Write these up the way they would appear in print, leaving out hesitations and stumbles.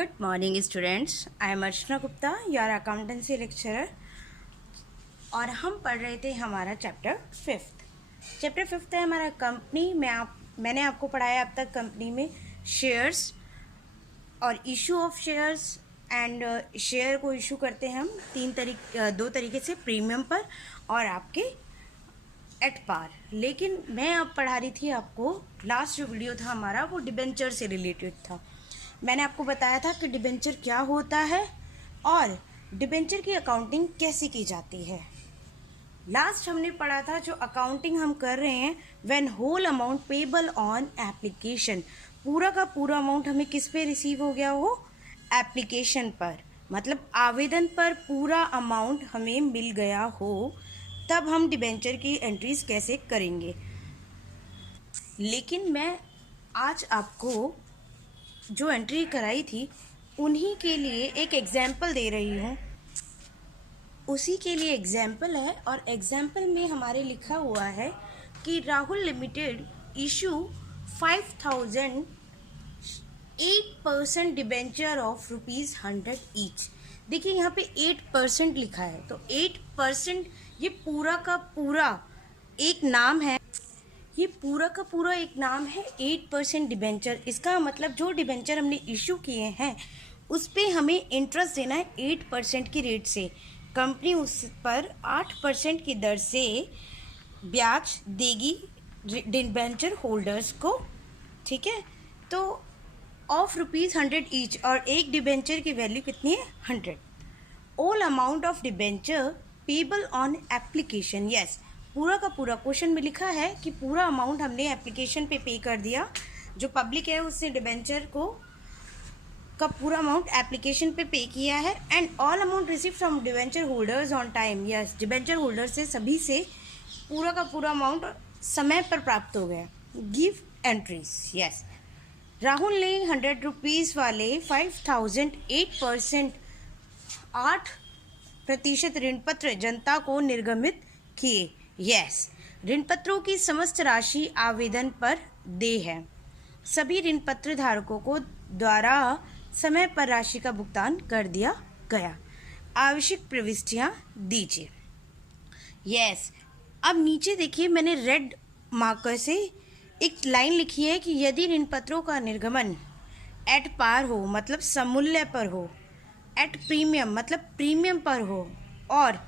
Good morning students. I am Archana Gupta, your accountancy lecturer. और हम पढ़ रहे थे हमारा चैप्टर फिफ्थ है हमारा कंपनी में। मैंने आपको पढ़ाया अब तक कंपनी में शेयर्स और issue of shares and share को इशू करते हैं हम दो तरीके से, प्रीमियम पर और आपके एट पार। लेकिन मैं अब पढ़ा रही थी आपको, लास्ट जो वीडियो था हमारा वो डिबेंचर से रिलेटेड था। मैंने आपको बताया था कि डिबेंचर क्या होता है और डिबेंचर की अकाउंटिंग कैसे की जाती है। लास्ट हमने पढ़ा था जो अकाउंटिंग हम कर रहे हैं, when whole amount payable on application, पूरा का पूरा अमाउंट हमें किस पे रिसीव हो गया हो, एप्लीकेशन पर, मतलब आवेदन पर पूरा अमाउंट हमें मिल गया हो, तब हम डिबेंचर की एंट्रीज कैसे करेंगे। लेकिन मैं आज आपको जो एंट्री कराई थी उन्हीं के लिए एक एग्जाम्पल दे रही हूँ, उसी के लिए एग्जाम्पल है। और एग्जाम्पल में हमारे लिखा हुआ है कि Rahul limited issue 5000 8% debenture of ₹100 each. देखिए यहाँ पे 8% लिखा है, तो 8% ये पूरा का पूरा एक नाम है, ये पूरा का पूरा एक नाम है 8% डिबेंचर। इसका मतलब जो डिबेंचर हमने इशू किए हैं उस पर हमें इंटरेस्ट देना है 8% की रेट से। कंपनी उस पर 8% की दर से ब्याज देगी डिबेंचर होल्डर्स को, ठीक है। तो ऑफ ₹100 ईच, और एक डिबेंचर की वैल्यू कितनी है, 100। All amount of debenture payable on application, yes, पूरा का पूरा क्वेश्चन में लिखा है कि पूरा अमाउंट हमने एप्लीकेशन पे कर दिया। जो पब्लिक है उससे डिबेंचर को का पूरा अमाउंट एप्लीकेशन पे किया है। And all amount receive from debenture holders on time, yes, debenture holder से सभी से पूरा का पूरा अमाउंट समय पर प्राप्त हो गया। गिव एंट्रीज, यस, राहुल ने ₹100 वाले 5000 8% ऋण पत्र जनता को निर्गमित किए। यस, ऋण पत्रों की समस्त राशि आवेदन पर देय है। सभी ऋण पत्र धारकों को द्वारा समय पर राशि का भुगतान कर दिया गया। आवश्यक प्रविष्टियां दीजिए। यस, अब नीचे देखिए मैंने रेड मार्कर से एक लाइन लिखी है कि यदि ऋण पत्रों का निर्गमन एट पार हो, मतलब समूल्य पर हो, एट प्रीमियम मतलब प्रीमियम पर हो, और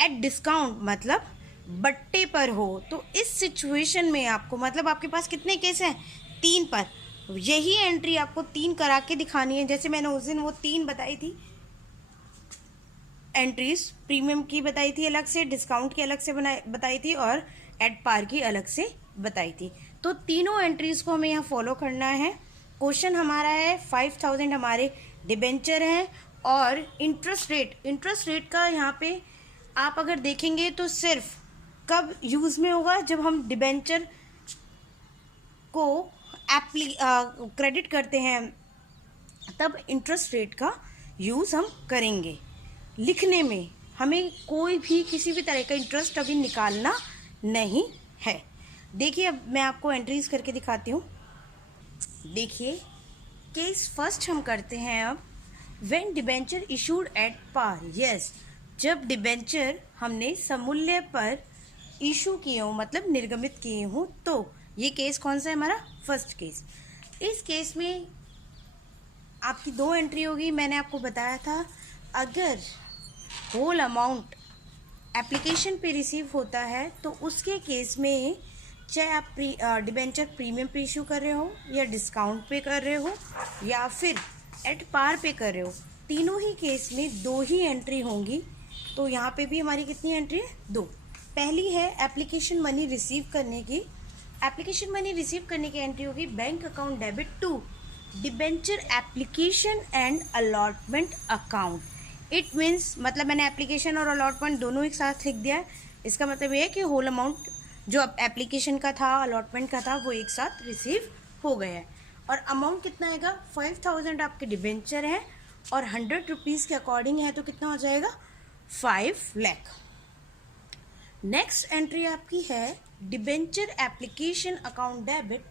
एट डिस्काउंट मतलब बट्टे पर हो, तो इस सिचुएशन में आपको, मतलब आपके पास कितने केस हैं, 3 पर, यही एंट्री आपको 3 करा के दिखानी है। जैसे मैंने उस दिन वो 3 बताई थी एंट्रीज, प्रीमियम की बताई थी अलग से, डिस्काउंट की अलग से बताई थी, और एट पार की अलग से बताई थी। तो तीनों एंट्रीज को हमें यहाँ फॉलो करना है। क्वेश्चन हमारा है 5000 हमारे डिबेंचर हैं, और इंटरेस्ट रेट का यहाँ पे आप अगर देखेंगे तो सिर्फ कब यूज़ में होगा, जब हम डिबेंचर को क्रेडिट करते हैं, तब इंटरेस्ट रेट का यूज़ हम करेंगे। लिखने में हमें कोई भी किसी भी तरह का इंटरेस्ट अभी निकालना नहीं है। देखिए अब मैं आपको एंट्रीज करके दिखाती हूँ। देखिए केस फर्स्ट हम करते हैं अब, when debenture issued at par, yes, जब डिबेंचर हमने समूल्य पर इशू किए हों, मतलब निर्गमित किए हों, तो ये केस कौन सा है, हमारा फर्स्ट केस। इस केस में आपकी 2 एंट्री होगी। मैंने आपको बताया था अगर होल अमाउंट एप्लीकेशन पे रिसीव होता है तो उसके केस में चाहे आप डिबेंचर प्रीमियम पे इशू कर रहे हो, या डिस्काउंट पे कर रहे हो, या फिर एट पार पे कर रहे हो, तीनों ही केस में 2 ही एंट्री होंगी। तो यहाँ पे भी हमारी कितनी एंट्री है, 2। पहली है एप्लीकेशन मनी रिसीव करने की। एप्लीकेशन मनी रिसीव करने की एंट्री होगी bank account debit to debenture application and allotment account. It means, मतलब मैंने एप्लीकेशन और अलॉटमेंट दोनों एक साथ लिख दिया है। इसका मतलब ये है कि होल अमाउंट जो एप्लीकेशन का था, अलॉटमेंट का था, वो एक साथ रिसीव हो गया है। और अमाउंट कितना आएगा, 5000 आपके डिबेंचर हैं और ₹100 के अकॉर्डिंग है, तो कितना हो जाएगा, 5 लाख। नेक्स्ट एंट्री आपकी है debenture application account debit,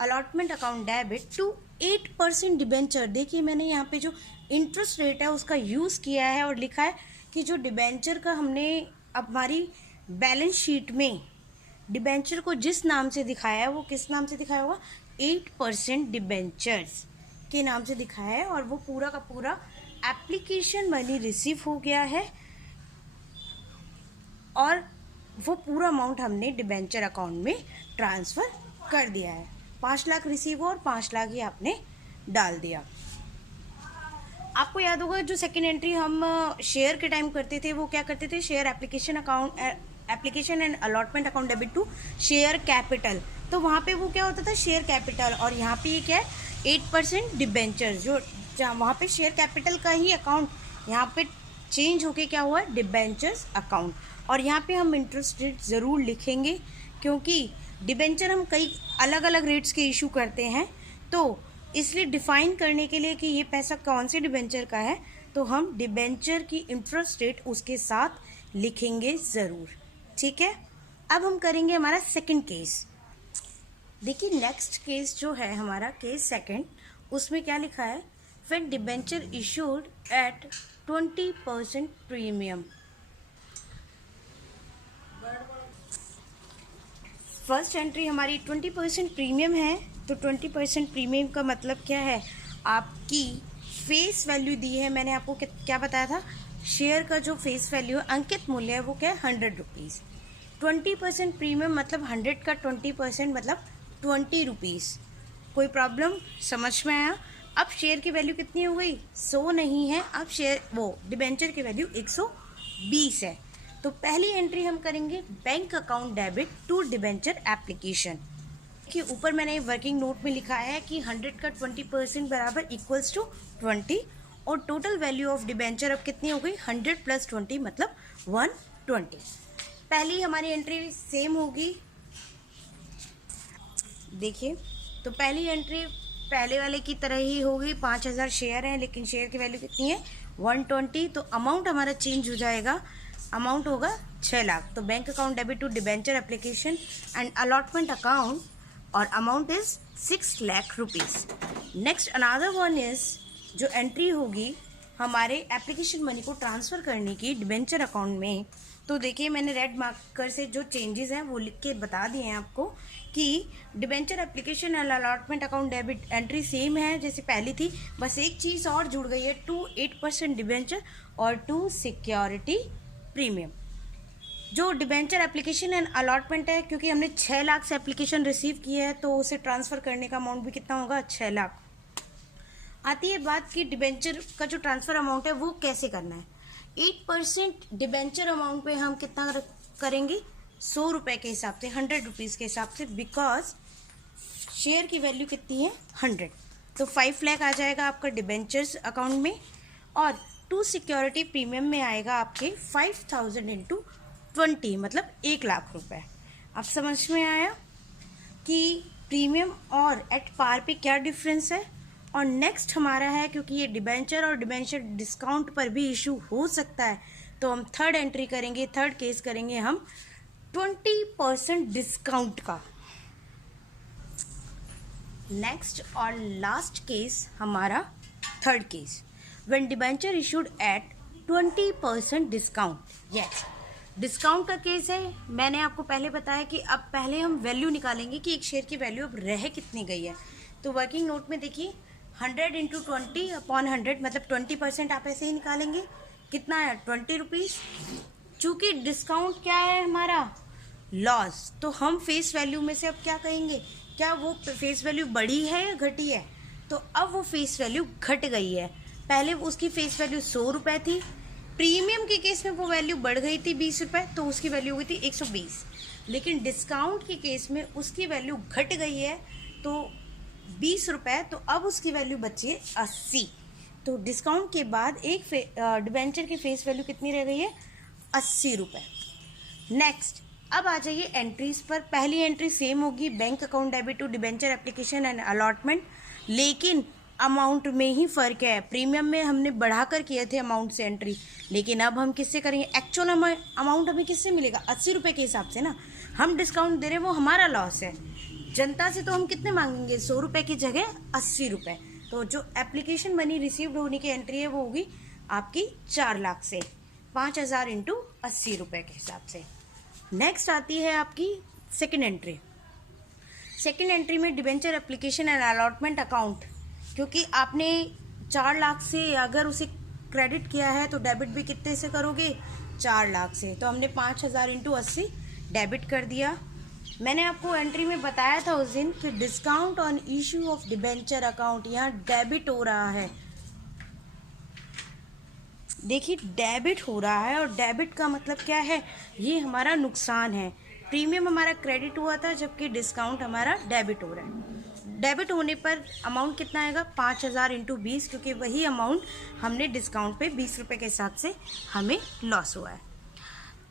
allotment account debit to 8% debenture, देखिए मैंने यहाँ पे जो इंटरेस्ट रेट है उसका यूज़ किया है और लिखा है कि जो डिबेंचर का हमने हमारी बैलेंस शीट में डिबेंचर को जिस नाम से दिखाया है वो किस नाम से दिखाया होगा, 8% डिबेंचर्स के नाम से दिखाया है। और वो पूरा का पूरा एप्लीकेशन मनी रिसीव हो गया है और वो पूरा अमाउंट हमने डिबेंचर अकाउंट में ट्रांसफ़र कर दिया है। 5 लाख रिसीव हो और 5 लाख ही आपने डाल दिया। आपको याद होगा जो सेकेंड एंट्री हम शेयर के टाइम करते थे वो क्या करते थे, share application and allotment account debit to share capital. तो वहाँ पे वो क्या होता था, शेयर कैपिटल, और यहाँ पे ये क्या है 8% डिबेंचर, जो वहाँ पे शेयर कैपिटल का ही अकाउंट यहाँ पे चेंज होके क्या हुआ है, डिबेंचर्स अकाउंट। और यहाँ पे हम इंटरेस्ट रेट ज़रूर लिखेंगे क्योंकि डिबेंचर हम कई अलग अलग रेट्स के इशू करते हैं, तो इसलिए डिफ़ाइन करने के लिए कि ये पैसा कौन से डिबेंचर का है तो हम डिबेंचर की इंटरेस्ट रेट उसके साथ लिखेंगे ज़रूर। ठीक है, अब हम करेंगे हमारा सेकंड केस। देखिए नेक्स्ट केस जो है हमारा केस सेकंड, उसमें क्या लिखा है, when debenture issued eight 20% premium. First entry हमारी 20% प्रीमियम है, तो 20% प्रीमियम का मतलब क्या है, आपकी फेस वैल्यू दी है, मैंने आपको क्या बताया था, शेयर का जो फेस वैल्यू अंकित मूल्य है वो क्या है 100 रुपीज़। 20% प्रीमियम मतलब 100 का 20% मतलब 20 रुपीज़। कोई प्रॉब्लम समझ में आया। अब शेयर की वैल्यू कितनी हो गई, 100 नहीं है, अब शेयर वो डिबेंचर की वैल्यू 120 है। तो पहली एंट्री हम करेंगे bank account debit to debenture application. कि ऊपर मैंने वर्किंग नोट में लिखा है कि 100 का 20% बराबर इक्वल्स टू 20 और टोटल वैल्यू ऑफ डिबेंचर अब कितनी हो गई, 100 + 20 मतलब 120। पहली हमारी एंट्री सेम होगी, देखिए तो पहली एंट्री पहले वाले की तरह ही होगी। 5000 शेयर हैं लेकिन शेयर की वैल्यू कितनी है 120, तो अमाउंट हमारा चेंज हो जाएगा, अमाउंट होगा 6 लाख। तो bank account debit to debenture application and allotment account और amount is 6 lakh rupees. Next another one is जो एंट्री होगी हमारे एप्लीकेशन मनी को ट्रांसफ़र करने की डिबेंचर अकाउंट में। तो देखिए मैंने रेड मार्कर से जो चेंजेस हैं वो लिख के बता दिए हैं आपको कि debenture application and allotment account debit entry same है जैसे पहली थी, बस एक चीज़ और जुड़ गई है, 8% डिबेंचर और 2 सिक्योरिटी प्रीमियम। जो डिबेंचर एप्लीकेशन एंड अलॉटमेंट है, क्योंकि हमने 6 लाख से एप्लीकेशन रिसीव की है तो उसे ट्रांसफ़र करने का अमाउंट भी कितना होगा 6 लाख। आती है बात कि डिबेंचर का जो ट्रांसफ़र अमाउंट है वो कैसे करना है। 8% डिबेंचर अमाउंट पे हम कितना करेंगे 100 रुपये के हिसाब से, 100 रुपीज़ के हिसाब से, बिकॉज शेयर की वैल्यू कितनी है 100। तो 5 लाख आ जाएगा आपका डिबेंचर्स अकाउंट में और 2 सिक्योरिटी प्रीमियम में आएगा आपके 5000 × 20 मतलब 1 लाख रुपए। अब समझ में आया कि प्रीमियम और एट पार पे क्या डिफरेंस है। और नेक्स्ट हमारा है, क्योंकि ये डिबेंचर और डिबेंचर डिस्काउंट पर भी इशू हो सकता है, तो हम थर्ड एंट्री करेंगे, थर्ड केस करेंगे हम 20% डिस्काउंट का। नेक्स्ट और लास्ट केस हमारा third case, when debenture issued eight 20% discount. Yes, discount का केस है। मैंने आपको पहले बताया कि अब पहले हम वैल्यू निकालेंगे कि एक शेयर की वैल्यू अब रह कितनी गई है। तो वर्किंग नोट में देखिए 100 × 20/100 मतलब 20% आप ऐसे ही निकालेंगे, कितना है 20 रुपीज़। चूँकि डिस्काउंट क्या है हमारा लॉस, तो हम फेस वैल्यू में से अब क्या कहेंगे, क्या वो फेस वैल्यू बढ़ी है या घटी है। तो अब वो फेस वैल्यू घट गई है। पहले उसकी फेस वैल्यू 100 रुपये थी, प्रीमियम के केस में वो वैल्यू बढ़ गई थी 20 रुपये, तो उसकी वैल्यू हो गई थी 120। लेकिन डिस्काउंट के केस में उसकी वैल्यू घट गई है तो 20 रुपये, तो अब उसकी वैल्यू बची है 80। तो डिस्काउंट के बाद एक डिबेंचर की फेस वैल्यू कितनी रह गई है 80 रुपये। नेक्स्ट अब आ जाइए एंट्रीज पर। पहली एंट्री सेम होगी, bank account debit to debenture application and allotment, लेकिन अमाउंट में ही फ़र्क है। प्रीमियम में हमने बढ़ाकर किए थे अमाउंट से एंट्री, लेकिन अब हम किससे करेंगे, एक्चुअल अमाउंट हमें किससे मिलेगा 80 रुपये के हिसाब से ना। हम डिस्काउंट दे रहे हैं वो हमारा लॉस है, जनता से तो हम कितने मांगेंगे, 100 रुपये की जगह 80 रुपये। तो जो एप्लीकेशन मनी रिसीव्ड होने की एंट्री है वो होगी आपकी 4 लाख से, 5,000 इंटू 80 रुपये के हिसाब से। नेक्स्ट आती है आपकी सेकेंड एंट्री। सेकेंड एंट्री में debenture application and allotment account, क्योंकि आपने 4 लाख से अगर उसे क्रेडिट किया है तो डेबिट भी कितने से करोगे, 4 लाख से। तो हमने 5,000 इंटू 80 डेबिट कर दिया। मैंने आपको एंट्री में बताया था उस दिन कि discount on issue of debenture account, यहाँ डेबिट हो रहा है। देखिए डेबिट हो रहा है, और डेबिट का मतलब क्या है, ये हमारा नुकसान है। प्रीमियम हमारा क्रेडिट हुआ था जबकि डिस्काउंट हमारा डेबिट हो रहा है। डेबिट होने पर अमाउंट कितना आएगा, 5,000 इंटू 20, क्योंकि वही अमाउंट हमने डिस्काउंट पे 20 रुपये के हिसाब से हमें लॉस हुआ है।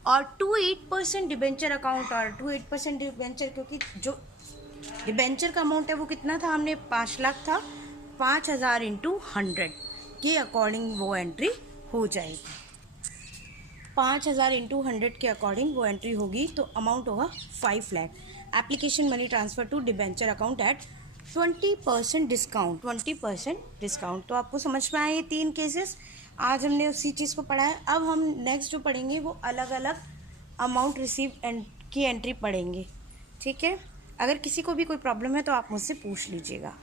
और 28% डिबेंचर अकाउंट, और 28% डिबेंचर, क्योंकि जो डिबेंचर का अमाउंट है वो कितना था, हमने 5 लाख था, 5,000 इंटू 100 के अकॉर्डिंग वो एंट्री हो जाएगी। 5,000 इंटू 100 के अकॉर्डिंग वो एंट्री होगी, तो अमाउंट होगा 5 lakh. Application money transfer to debenture account at 20% discount, 20% discount. तो आपको समझ में आए ये 3 केसेस। आज हमने उसी चीज़ को पढ़ा है। अब हम नेक्स्ट जो पढ़ेंगे वो अलग अलग अमाउंट रिसीव की एंट्री पढ़ेंगे, ठीक है। अगर किसी को भी कोई प्रॉब्लम है तो आप मुझसे पूछ लीजिएगा।